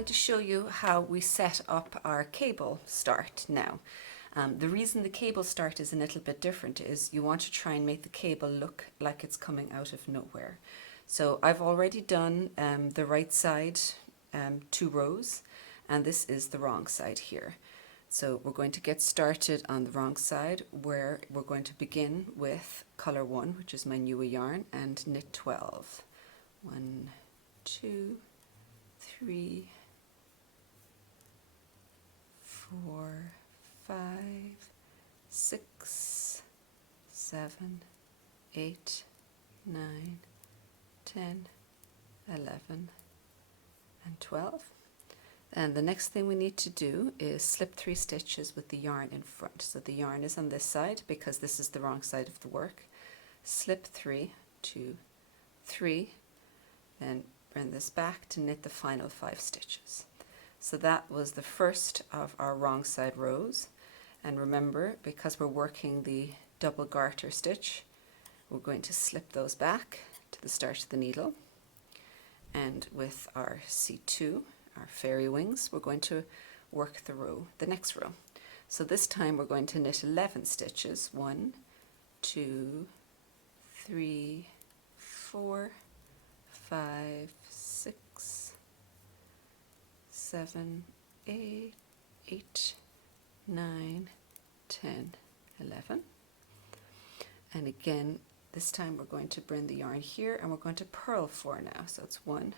going to show you how we set up our cable start now. The reason the cable start is a little bit different is you want to try and make the cable look like it's coming out of nowhere. So I've already done the right side 2 rows, and this is the wrong side here. So we're going to get started on the wrong side, where we're going to begin with color 1, which is my Nua yarn, and knit 12. 1, 2, 3, 4, 5, 6, 7, 8, 9, 10, 11, and 12. And the next thing we need to do is slip 3 stitches with the yarn in front. So the yarn is on this side because this is the wrong side of the work. Slip 3, 2, 3, then bring this back to knit the final 5 stitches. So that was the first of our wrong side rows. And remember, because we're working the double garter stitch, we're going to slip those back to the start of the needle. And with our C2, our fairy wings, we're going to work the next row. So this time we're going to knit 11 stitches. 1, 2, 3, 4, 5, 6, 7, 8, 9, 10, 11. And again, this time we're going to bring the yarn here and we're going to purl 4 now. So it's 1,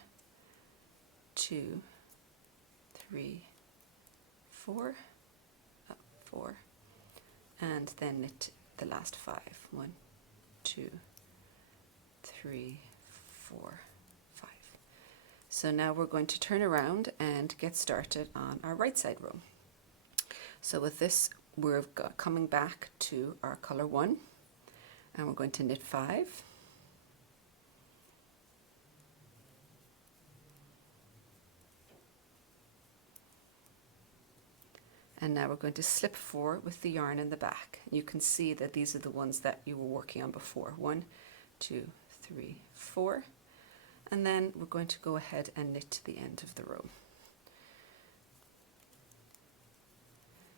2, 3, 4, 4, and then knit the last 5. 1, 2, 3, 4, 5. So now we're going to turn around and get started on our right side row. So with this, we're coming back to our color 1, and we're going to knit 5. And now we're going to slip 4 with the yarn in the back. You can see that these are the ones that you were working on before. 1, 2, 3, 4. And then we're going to go ahead and knit to the end of the row.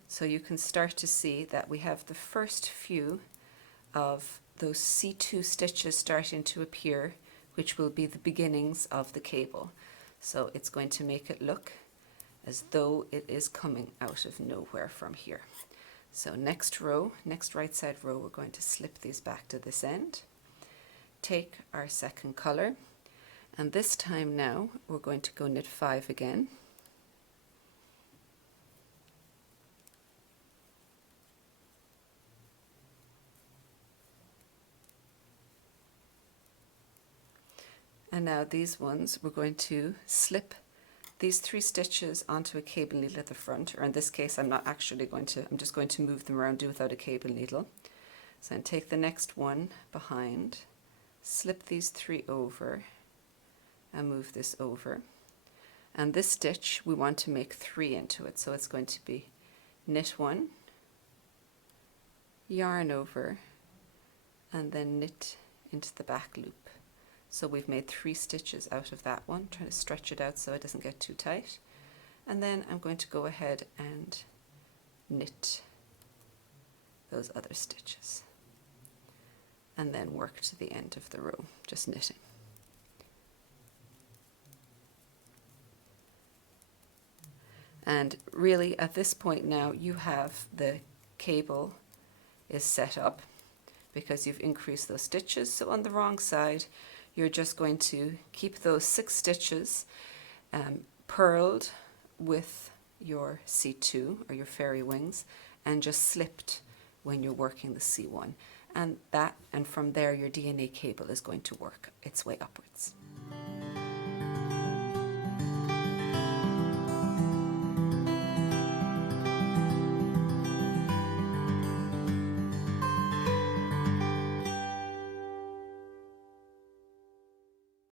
So you can start to see that we have the first few of those C2 stitches starting to appear, which will be the beginnings of the cable. So it's going to make it look as though it is coming out of nowhere from here. So next row, next right side row, we're going to slip these back to this end, take our second color, and this time now we're going to go knit 5 again. And now these ones, we're going to slip these 3 stitches onto a cable needle at the front, or in this case I'm just going to move them around, do without a cable needle. So take the next one behind, slip these 3 over and move this over. And this stitch we want to make 3 into it, so it's going to be knit 1, yarn over, and then knit into the back loop. So we've made 3 stitches out of that one, trying to stretch it out so it doesn't get too tight. And then I'm going to go ahead and knit those other stitches. And then work to the end of the row, just knitting. And really at this point now you have the cable is set up because you've increased those stitches. So on the wrong side, you're just going to keep those 6 stitches purled with your C2 or your fairy wings, and just slipped when you're working the C1. And from there your DNA cable is going to work its way upwards.